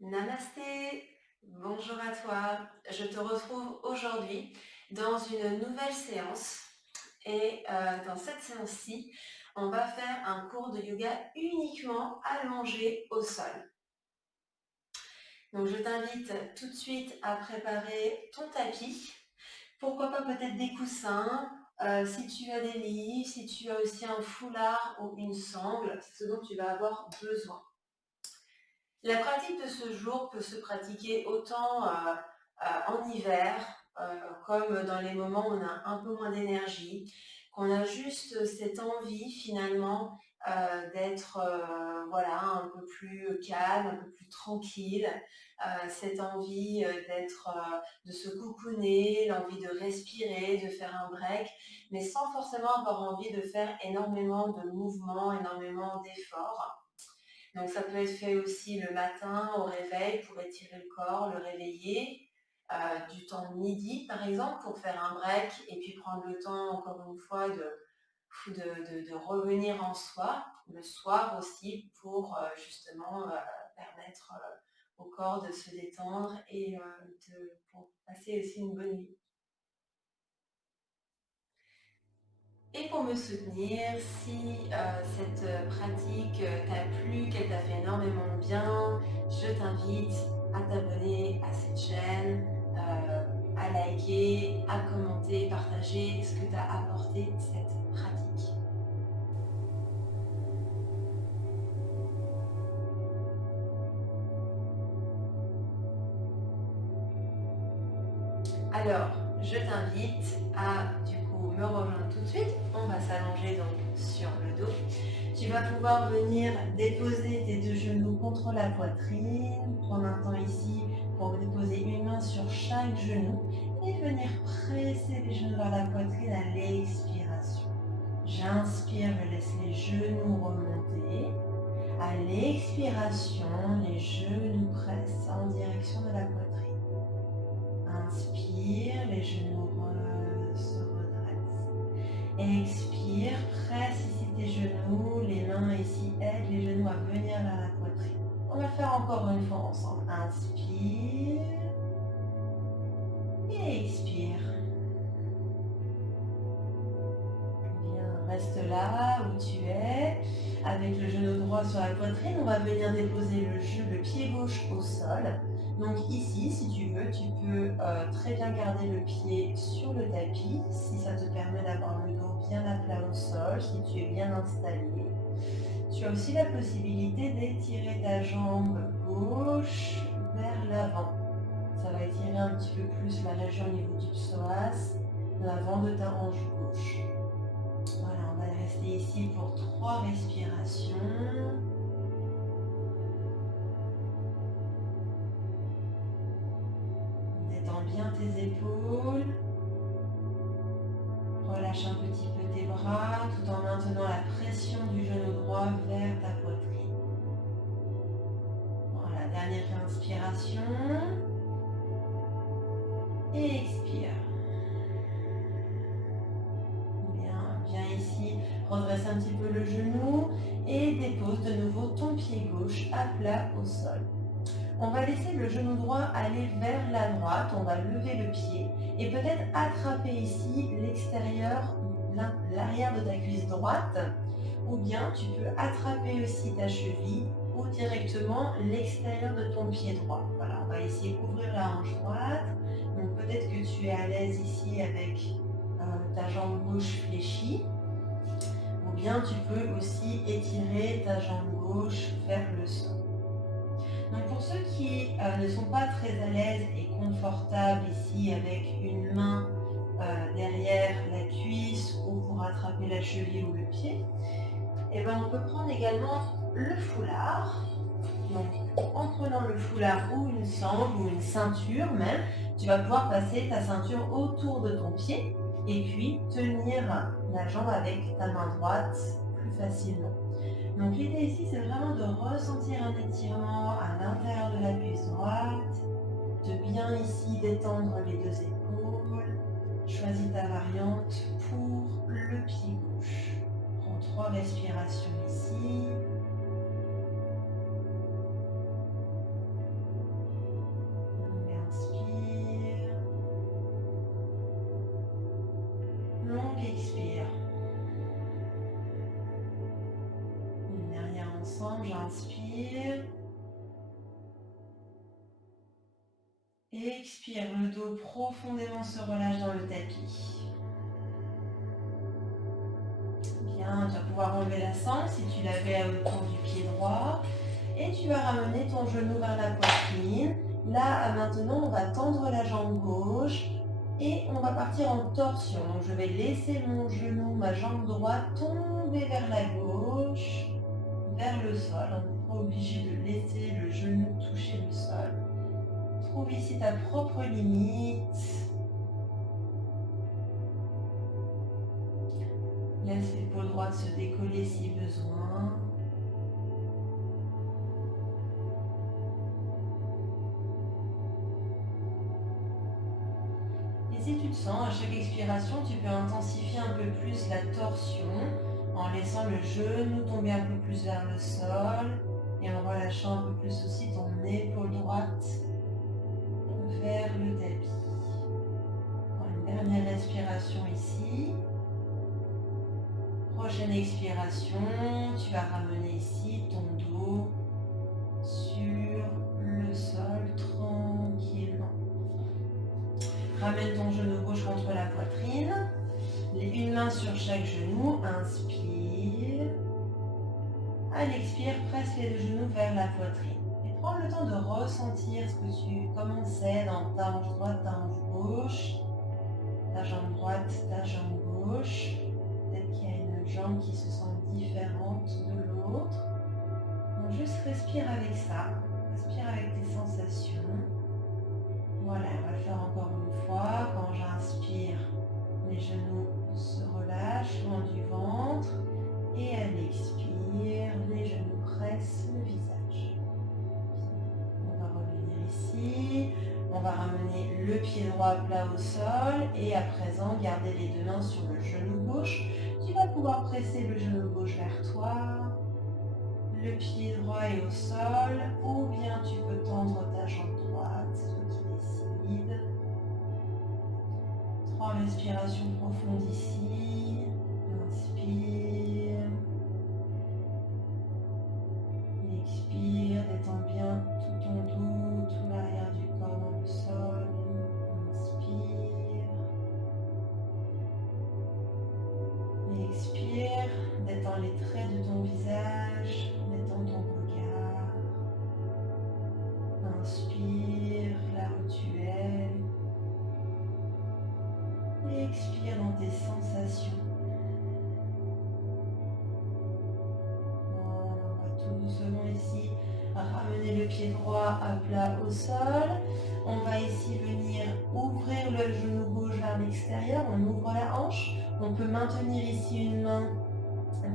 Namasté, bonjour à toi. Je te retrouve aujourd'hui dans une nouvelle séance et dans cette séance-ci, on va faire un cours de yoga uniquement allongé au sol. Donc je t'invite tout de suite à préparer ton tapis. Pourquoi pas peut-être des coussins, si tu as des livres, si tu as aussi un foulard ou une sangle, c'est ce dont tu vas avoir besoin. La pratique de ce jour peut se pratiquer autant en hiver, comme dans les moments où on a un peu moins d'énergie, qu'on a juste cette envie finalement d'être voilà, un peu plus calme, un peu plus tranquille, cette envie de se cocooner, l'envie de respirer, de faire un break, mais sans forcément avoir envie de faire énormément de mouvements, énormément d'efforts. Donc ça peut être fait aussi le matin au réveil pour étirer le corps, le réveiller, du temps de midi par exemple pour faire un break et puis prendre le temps encore une fois de revenir en soi, le soir aussi pour justement permettre au corps de se détendre et pour passer aussi une bonne nuit. Et pour me soutenir, si cette pratique t'a plu, qu'elle t'a fait énormément de bien, je t'invite à t'abonner à cette chaîne, à liker, à commenter, partager ce que t'a apporté cette pratique. Alors, je t'invite à du coup me rejoindre tout de suite. On va s'allonger donc sur le dos. Tu vas pouvoir venir déposer tes deux genoux contre la poitrine, prendre un temps ici pour déposer une main sur chaque genou et venir presser les genoux vers la poitrine à l'expiration. J'inspire, je laisse les genoux remonter. À l'expiration, les genoux pressent en direction de la poitrine. Inspire, les genoux se redressent. Expire, presse ici tes genoux, les mains ici aident les genoux à venir vers la poitrine. On va faire encore une fois ensemble. Inspire et expire. Bien, reste là où tu es. Avec le genou droit sur la poitrine, on va venir déposer le pied gauche au sol. Donc ici, si tu veux, tu peux très bien garder le pied sur le tapis, si ça te permet d'avoir le dos bien à plat au sol, si tu es bien installé. Tu as aussi la possibilité d'étirer ta jambe gauche vers l'avant. Ça va étirer un petit peu plus la région au niveau du psoas, l'avant de ta hanche gauche. Voilà, on va rester ici pour 3 respirations. Détends bien tes épaules. Relâche un petit peu tes bras tout en maintenant la pression du genou droit vers ta poitrine. Voilà, dernière inspiration. Et expire. Bien, viens ici, redresse un petit peu le genou et dépose de nouveau ton pied gauche à plat au sol. On va laisser le genou droit aller vers la droite, on va lever le pied et peut-être attraper ici l'extérieur, l'arrière de ta cuisse droite, ou bien tu peux attraper aussi ta cheville ou directement l'extérieur de ton pied droit. Voilà, on va essayer d'ouvrir la hanche droite. Donc peut-être que tu es à l'aise ici avec ta jambe gauche fléchie, ou bien tu peux aussi étirer ta jambe gauche vers le sol. Donc pour ceux qui ne sont pas très à l'aise et confortables ici avec une main derrière la cuisse ou pour attraper la cheville ou le pied, et ben on peut prendre également le foulard. Donc en prenant le foulard ou une sangle ou une ceinture même, tu vas pouvoir passer ta ceinture autour de ton pied et puis tenir la jambe avec ta main droite plus facilement. Donc l'idée ici, c'est vraiment de ressentir un étirement à l'intérieur de la cuisse droite, de bien ici détendre les deux épaules. Choisis ta variante pour le pied gauche. Prends 3 respirations ici. Expire, le dos profondément se relâche dans le tapis. Bien, tu vas pouvoir enlever la sangle si tu l'avais autour du pied droit. Et tu vas ramener ton genou vers la poitrine. Là, maintenant, on va tendre la jambe gauche et on va partir en torsion. Donc, je vais laisser mon genou, ma jambe droite tomber vers la gauche, vers le sol. On n'est pas obligé de laisser le genou toucher le sol. Trouve ici ta propre limite. Laisse l'épaule droite se décoller si besoin. Et si tu te sens, à chaque expiration, tu peux intensifier un peu plus la torsion en laissant le genou tomber un peu plus vers le sol et en relâchant un peu plus aussi ton épaule droite vers le tapis. Une dernière respiration ici. Prochaine expiration, tu vas ramener ici ton dos sur le sol tranquillement. Ramène ton genou gauche contre la poitrine. Une main sur chaque genou. Inspire. À l'expire, presse les deux genoux vers la poitrine. Et prends le temps de ressentir ce que tu commençais dans ta hanche droite, ta hanche gauche. Ta jambe droite, ta jambe gauche. Peut-être qu'il y a une jambe qui se sent différente de l'autre. Donc juste respire avec ça. Respire avec tes sensations. Voilà, on va le faire encore une fois. Quand j'inspire, les genoux se relâchent loin du ventre. Et à l'expire, les genoux pressent le visage. On va revenir ici. On va ramener le pied droit plat au sol. Et à présent, garder les deux mains sur le genou gauche. Tu vas pouvoir presser le genou gauche vers toi. Le pied droit est au sol. Ou bien tu peux tendre ta jambe droite. C'est toi qui décides. 3 respirations profondes ici. Inspire. Expire. Détends bien tout ton dos, tout l'arrière du corps dans le sol. Inspire. Expire. Détends les traits de ton visage. Détends ton regard. Inspire là où tu es. Expire dans tes sensations. Voilà, on va tout doucement ici ramener le pied droit à plat au sol. On va ici venir ouvrir le genou gauche vers l'extérieur. On ouvre la hanche. On peut maintenir ici une main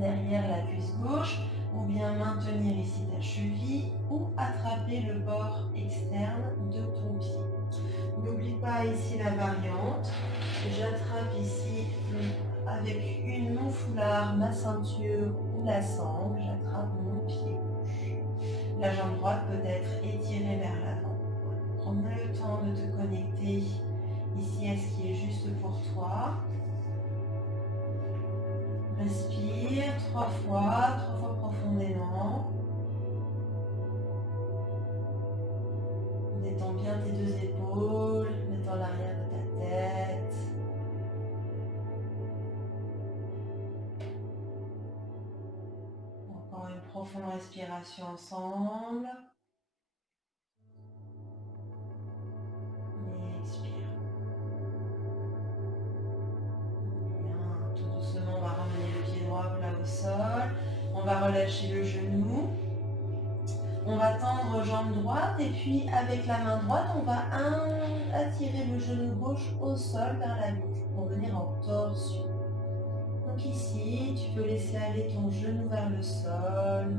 derrière la cuisse gauche ou bien maintenir ici ta cheville ou attraper le bord externe de ton pied. N'oublie pas ici la variante. J'attrape ici avec mon foulard, ma ceinture ou la sangle. J'attrape mon pied gauche. La jambe droite peut être étirée vers l'avant. Prends le temps de te connecter ici à ce qui est juste pour toi. Respire 3 fois profondément. Détends bien tes deux épaules, détends l'arrière de ta tête. Encore une profonde respiration ensemble. Et expire. Bien, tout doucement, on va ramener le pied droit plat au sol. On va relâcher le genou. On va tendre jambe droite et puis avec la main droite, on va attirer le genou gauche au sol vers la gauche pour venir en torsion. Donc ici, tu peux laisser aller ton genou vers le sol.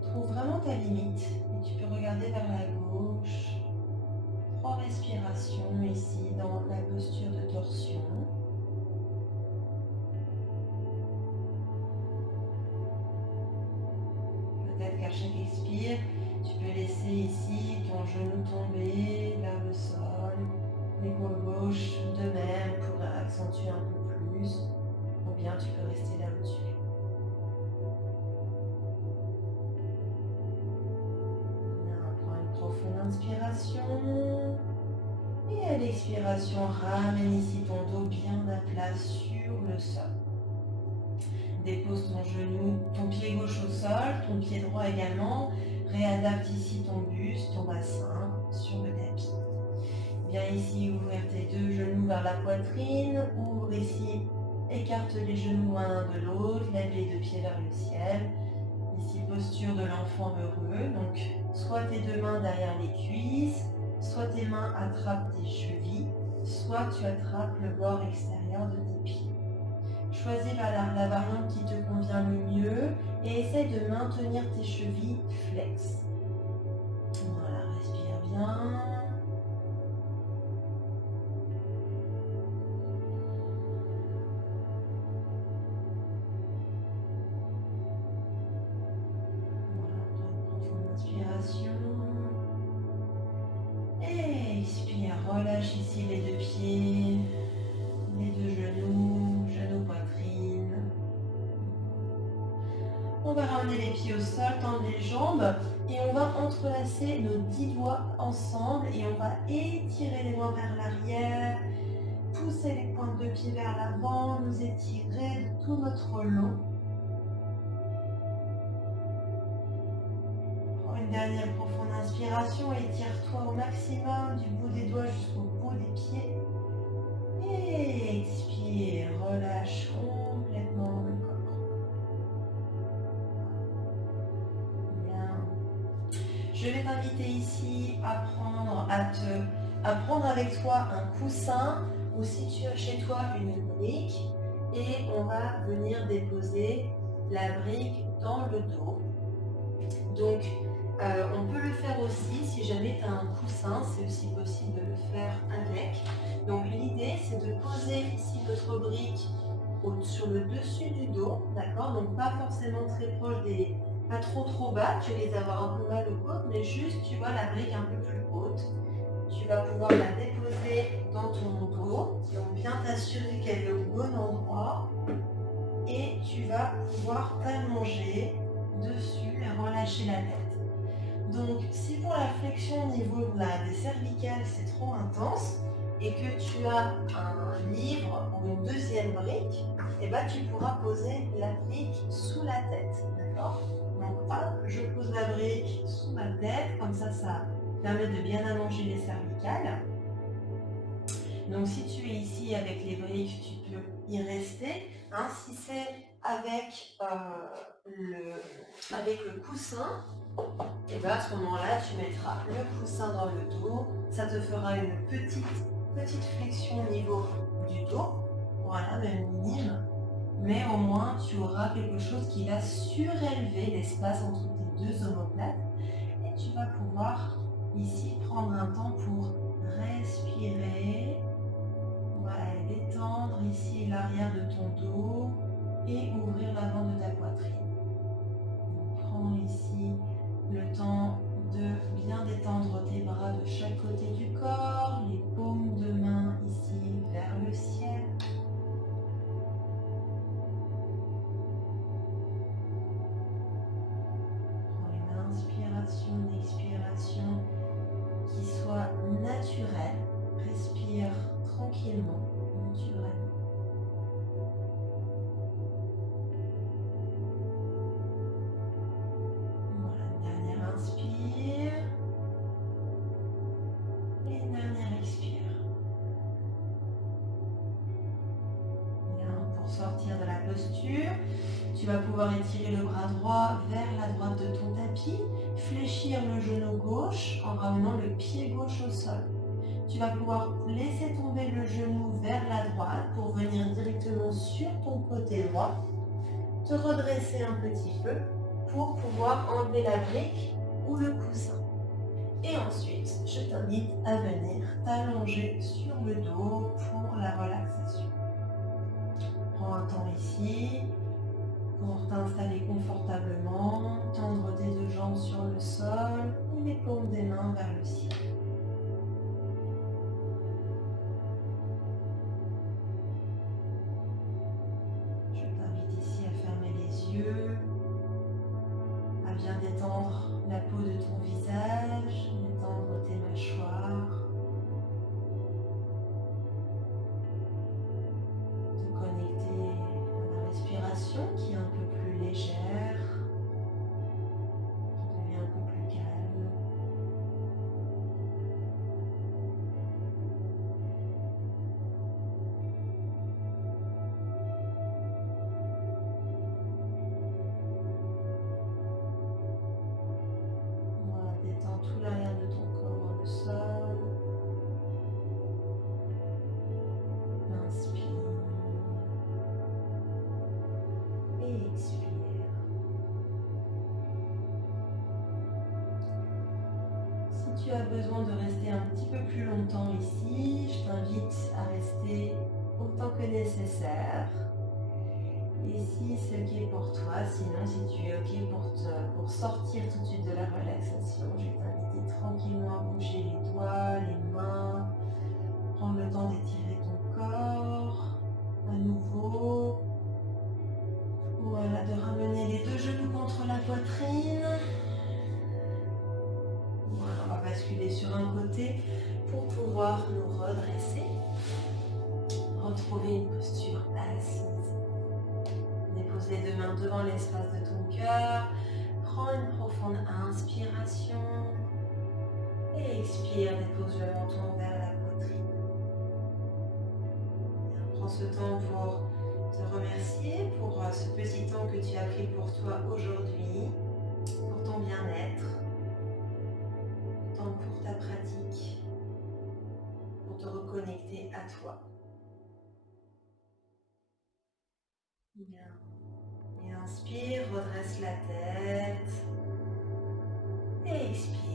Trouve vraiment ta limite et tu peux regarder vers la gauche. 3 respirations ici dans la posture de torsion. Peut-être qu'à chaque expire, tu peux laisser ici ton genou tomber vers le sol, l'épaule gauche de même pour accentuer un peu plus, ou bien tu peux rester là où tu es. Bien, prends une profonde inspiration. Et à l'expiration, ramène ici ton dos bien à plat sur le sol. Dépose ton genou, ton pied gauche au sol, ton pied droit également. Réadapte ici ton buste, ton bassin sur le tapis. Viens ici ouvrir tes deux genoux vers la poitrine. Ouvre ici, écarte les genoux l'un de l'autre. Lève les deux pieds vers le ciel. Ici, posture de l'enfant heureux. Donc, soit tes deux mains derrière les cuisses, soit tes mains attrapent tes chevilles, soit tu attrapes le bord extérieur de tes pieds. Choisis la variante qui te convient le mieux et essaie de maintenir tes chevilles flex. Voilà, respire bien. Voilà, prends une profonde inspiration. Et expire, relâche ici les deux pieds, les deux genoux, genoux, poitrine. On va ramener les pieds au sol, tendre les jambes et on va entrelacer nos 10 doigts ensemble et on va étirer les mains vers l'arrière, pousser les pointes de pied vers l'avant, nous étirer de tout notre long. Prends une dernière profonde inspiration, étire-toi au maximum du bout des doigts jusqu'au bout des pieds. Et expire, relâche complètement le corps. Je vais t'inviter ici à prendre avec toi un coussin ou si tu as chez toi une brique et on va venir déposer la brique dans le dos. Donc on peut le faire aussi si jamais tu as un coussin, c'est aussi possible de le faire avec. Donc l'idée c'est de poser ici notre brique sur le dessus du dos, d'accord? Donc pas forcément très proche des... Pas trop bas, tu vas avoir un peu mal au côtes, mais juste, tu vois, la brique un peu plus haute. Tu vas pouvoir la déposer dans ton dos. Donc bien t'assurer qu'elle est au bon endroit. Et tu vas pouvoir t'allonger dessus et relâcher la tête. Donc si pour la flexion au niveau des cervicales, c'est trop intense, et que tu as un livre ou une deuxième brique, et ben tu pourras poser la brique sous la tête, d'accord? Donc hop, je pose la brique sous ma tête, comme ça, ça permet de bien allonger les cervicales. Donc si tu es ici avec les briques, tu peux y rester. Hein, si c'est avec le coussin, et bien à ce moment-là, tu mettras le coussin dans le dos. Ça te fera une petite flexion au niveau du dos, voilà, même minime. Mais au moins, tu auras quelque chose qui va surélever l'espace entre tes deux omoplates. Et tu vas pouvoir ici prendre un temps pour respirer. Voilà, et détendre ici l'arrière de ton dos et ouvrir l'avant de ta poitrine. Prends ici le temps de bien détendre tes bras de chaque côté du corps, les paumes de main ici vers le ciel. Prends une inspiration, une expiration qui soit naturelle. Respire tranquillement, naturellement. Inspire et dernière expire. Bien, pour sortir de la posture, tu vas pouvoir étirer le bras droit vers la droite de ton tapis, fléchir le genou gauche en ramenant le pied gauche au sol. Tu vas pouvoir laisser tomber le genou vers la droite pour venir directement sur ton côté droit, te redresser un petit peu pour pouvoir enlever la brique ou le coussin. Et ensuite, je t'invite à venir t'allonger sur le dos pour la relaxation. Prends un temps ici pour t'installer confortablement, tendre tes deux jambes sur le sol ou les paumes des mains vers le ciel. Je t'invite ici à fermer les yeux, à bien détendre la peau de ton visage, détendre tu as besoin de rester un petit peu plus longtemps ici, je t'invite à rester autant que nécessaire. Et si c'est ok pour toi, sinon si tu es ok pour sortir tout de suite de la relaxation, je vais t'inviter tranquillement à bouger les doigts, les mains, prendre le temps d'étirer ton corps à nouveau. Voilà, de ramener les deux genoux contre la poitrine. Voilà, on va basculer sur un côté pour pouvoir nous redresser. Retrouver une posture assise. Dépose les deux mains devant l'espace de ton cœur. Prends une profonde inspiration. Et expire, dépose le menton vers la poitrine. Prends ce temps pour te remercier pour ce petit temps que tu as pris pour toi aujourd'hui, pour ton bien-être, temps pour ta pratique, pour te reconnecter à toi. Bien. Et inspire, redresse la tête. Et expire.